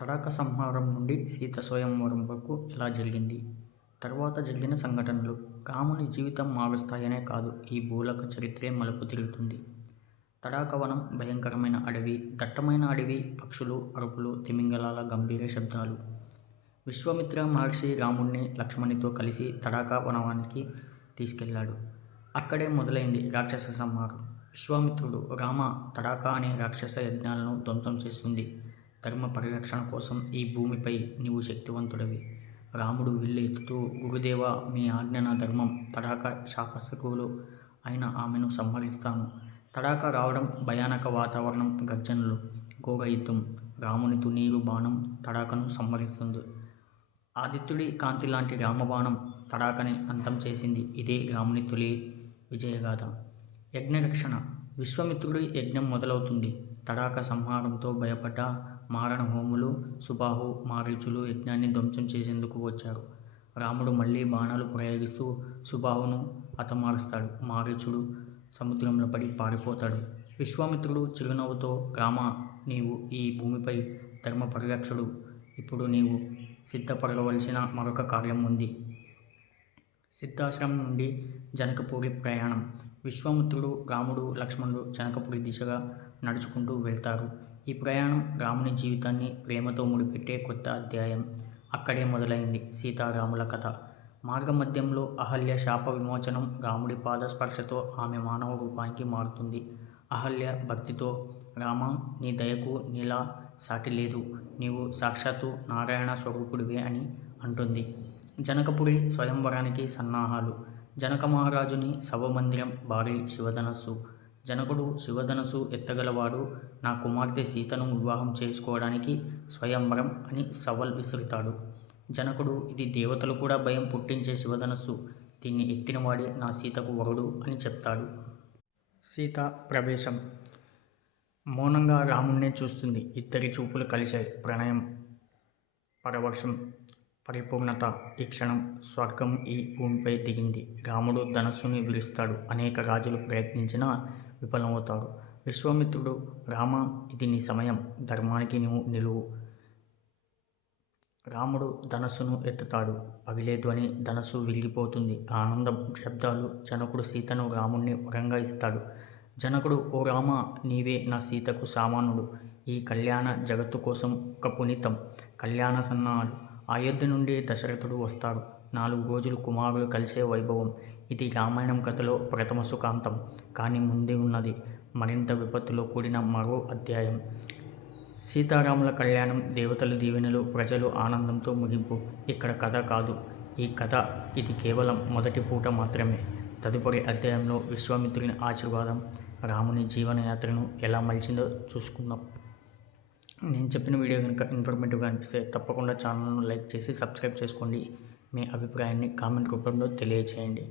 తడాక సంహారం నుండి సీత స్వయంవరం వరకు ఎలా జరిగింది? తర్వాత జరిగిన సంఘటనలు. రాముని జీవితం మారుస్తాయనే కాదు ఈ భూలక చరిత్రే మలుపు తిరుగుతుంది. తడాకవనం వనం భయంకరమైన అడవి దట్టమైన అడవి పక్షులు అరుపులు తిమింగలాల గంభీర శబ్దాలు. విశ్వామిత్ర మహర్షి రాముణ్ణి లక్ష్మణితో కలిసి తడాఖా వనవానికి తీసుకెళ్ళాడు అక్కడే మొదలైంది రాక్షస సంహారం. విశ్వామిత్రుడు రామ తడాకా అనే రాక్షస యజ్ఞాలను ధ్వంసం చేస్తుంది. ధర్మ పరిరక్షణ కోసం ఈ భూమిపై నీవు శక్తివంతుడివి. రాముడు విల్లు ఎత్తుతూ గురుదేవ మీ ఆజ్ఞ నా ధర్మం. తడాక శాపశకులు అయిన ఆమెను సంహరిస్తాను తడాక రావడం భయానక వాతావరణం గర్జనలు గోగ యుద్ధం రాముని తునీరు బాణం తడాకను సంహరిస్తుంది. ఆదిత్యుడి కాంతి లాంటి రామబాణం తడాకని అంతం చేసింది ఇదే రాముని తొలి విజయగాథ. యజ్ఞరక్షణ. విశ్వమిత్రుడి యజ్ఞం మొదలవుతుంది. తడాక సంహారంతో భయపడ్డ మారణ హోములు సుబాహు మారీచులు యజ్ఞాన్ని ధ్వంసం చేసేందుకు వచ్చారు. రాముడు మళ్ళీ బాణాలు ప్రయోగిస్తూ సుబాహును హతమారుస్తాడు. మారీచుడు సముద్రంలో పడి పారిపోతాడు. విశ్వామిత్రుడు చిరునవ్వుతో రామ నీవు ఈ భూమిపై ధర్మ పరిరక్షుడు ఇప్పుడు నీవు సిద్ధపడవలసిన మరొక కార్యం ఉంది. సిద్ధాశ్రమం నుండి జనకపూడి ప్రయాణం. విశ్వామిత్రుడు రాముడు లక్ష్మణుడు జనకపూడి దిశగా నడుచుకుంటూ వెళ్తారు. ఈ ప్రయాణం రాముని జీవితాన్ని ప్రేమతో ముడిపెట్టే కొత్త అధ్యాయం. అక్కడే మొదలైంది సీతారాముల కథ. మార్గమధ్యంలో అహల్య శాప విమోచనం రాముడి పాదస్పర్శతో ఆమె మానవ రూపానికి మారుతుంది. అహల్య భక్తితో రామ నీ దయకు నీలా సాటి లేదు. నీవు సాక్షాత్తు నారాయణ స్వరూపుడివే అని అంటుంది. జనకపురి స్వయంవరానికి సన్నాహాలు. జనక మహారాజుని సభమందిరం భారీ శివధనస్సు. జనకుడు శివధనస్సు ఎత్తగలవాడు. నా కుమార్తె సీతను వివాహం చేసుకోవడానికి స్వయంవరం అని సవాల్ విసురుతాడు. జనకుడు ఇది దేవతలు కూడా భయం పుట్టించే శివధనస్సు. దీన్ని ఎత్తినవాడే నా సీతకు వరుడు అని చెప్తాడు. సీత ప్రవేశం. మౌనంగా రాముణ్ణే చూస్తుంది. ఇద్దరి చూపులు కలిశాయి. ప్రణయం. పరవశం పరిపూర్ణత ఈ క్షణం స్వర్గం ఈ భూమిపై దిగింది రాముడు ధనస్సుని విరుస్తాడు. అనేక రాజులు ప్రయత్నించినా విఫలమవుతారు. విశ్వామిత్రుడు రామ ఇది నీ సమయం. ధర్మానికి నువ్వు నిలువు రాముడు ధనస్సును ఎత్తుతాడు. పగిలే ధ్వని ధనస్సు విరిగిపోతుంది. ఆనంద శబ్దాలు జనకుడు సీతను రాముణ్ణి వరంగా ఇస్తాడు. జనకుడు ఓ రామ నీవే నా సీతకు సామానుడు. ఈ కళ్యాణ జగత్తు కోసం ఒక పునీతం. కళ్యాణ సన్నాలు. అయోధ్య నుండి దశరథుడు వస్తాడు. నాలుగు రోజులు కుమారులు కలిసే వైభవం. ఇది రామాయణం కథలో ప్రథమ సుఖాంతం. కానీ ముందే ఉన్నది మరింత విపత్తులో కూడిన మరో అధ్యాయం. సీతారాముల కళ్యాణం దేవతల దీవెనలు ప్రజలు ఆనందంతో ముగింపు. ఇక్కడ కథ కాదు. ఈ కథ ఇది కేవలం మొదటి పూట మాత్రమే. తదుపరి అధ్యాయంలో విశ్వామిత్రుని ఆశీర్వాదం రాముని జీవనయాత్రను ఎలా మలిచిందో చూసుకుందాం. నేను చెప్పిన వీడియో కనుక ఇన్ఫర్మేటివ్గా అనిపిస్తే తప్పకుండా ఛానల్ను లైక్ చేసి సబ్స్క్రైబ్ చేసుకోండి. మీ అభిప్రాయాన్ని కామెంట్ రూపంలో తెలియచేయండి.